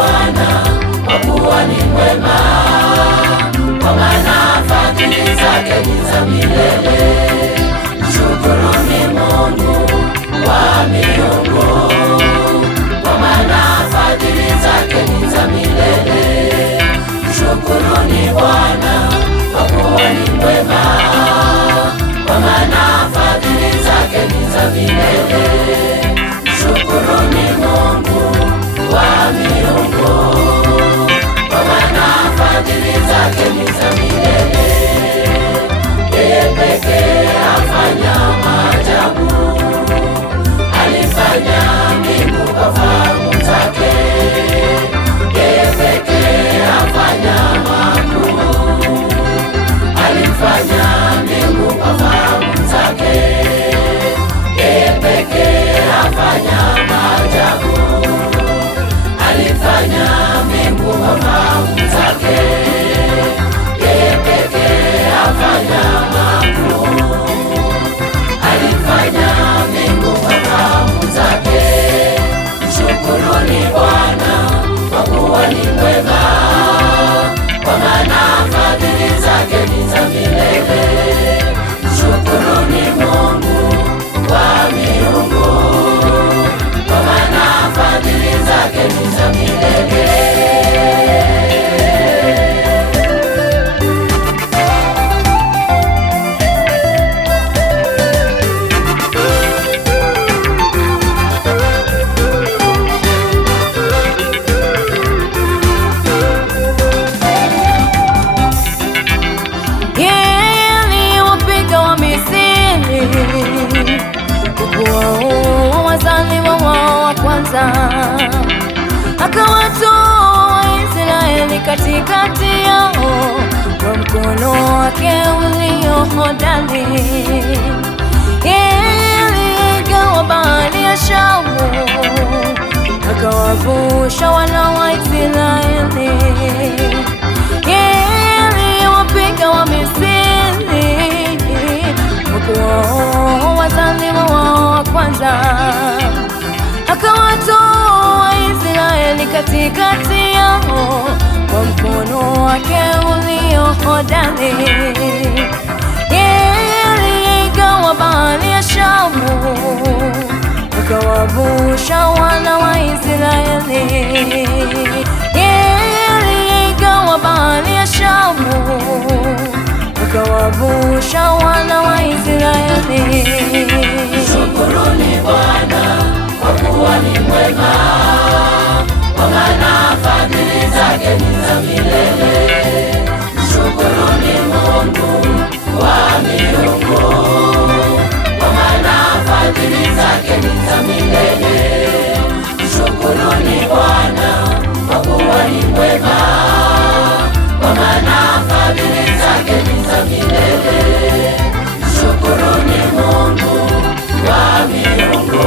Bwana, kwa kuwa ni mwema, kwa maana fadhili zake ni za milele. Mshukuruni Mungu wa miungu, kwa maana fadhili zake ni za milele. Mshukuruni Bwana, kwa kuwa ni mwema, kwa maana fadhili zake ni za milele. Mshukuruni Mungu wa miungu, kwa maana fadhili zake ni za milele. Yeye pekee afanya maajabu, alifanya mbingu kwa fahamu zake. Yeye pekee afanya makuu, alifanya mbingu kwa fahamu zake. Yeye pekee afanya maajabu, alifanya mbingu kwa fahamu zake. Yeye pekee afanya makuu, alifanya mbingu kwa fahamu zake. Mshukuruni Bwana, kwa kuwa ni mwema, kwa maana fadhili zake ni za milele. Mshukuruni Mungu wa miungu, kwa maana fadhili zake ni za milele. Akawatoa Israeli katikati yao kwa mkono wake ulio hodari. Yeye aliigawa bahari ya Shamu, akawavusha wana wa Israeli. Yeye aliwapiga Wamisri, wakuwaua wazaliwa wao wa kwanza. Akawatoa Israeli katikati yao kwa mkono wake ulio hodari. Yeye aliigawa bahari ya Shamu, akawavusha wana wa Israeli. Yeye aliigawa bahari ya Shamu, akawavusha wana wa Israeli. Shukuruni Bwana, kwa kuwa ni mwema, kwa maana fadhili zake ni za milele. Mshukuruni Mungu wa miungu, kwa maana fadhili zake ni za milele. Mshukuruni Bwana, kwa kuwa ni mwema, kwa maana fadhili zake ni za milele. Mshukuruni Mungu wa miungu,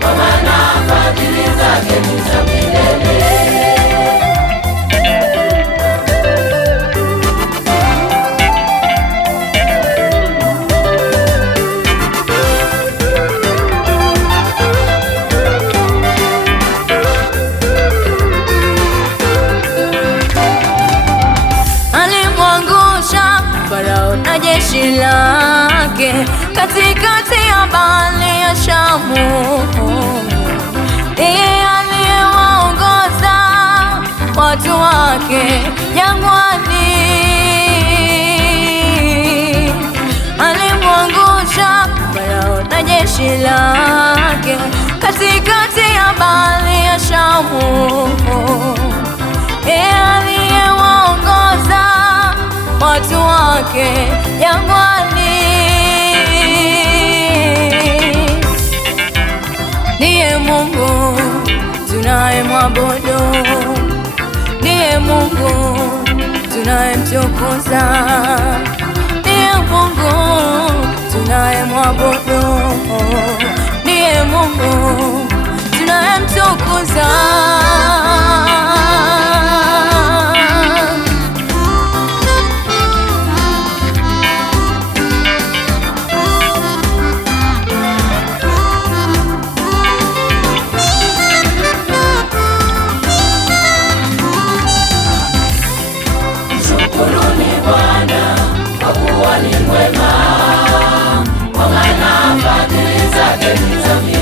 kwa maana fadhili zake ni za milele. Alimwangusha Farao na jeshi lake katikati ya bahari ya Shamu. Yeye aliyewaongoza watu wake jangwani. Alimwangusha Farao na jeshi lake katikati ya bahari ya Shamu. Yeye aliyewaongoza watu wake jangwani. Ndiye Mungu tunayemwabudu, ndiye Mungu tunayemtukuza, ndiye Mungu tunayemwabudu, ndiye Mungu tunayemtukuza. ni mwema, kwa maana fadhili zake ni za milele.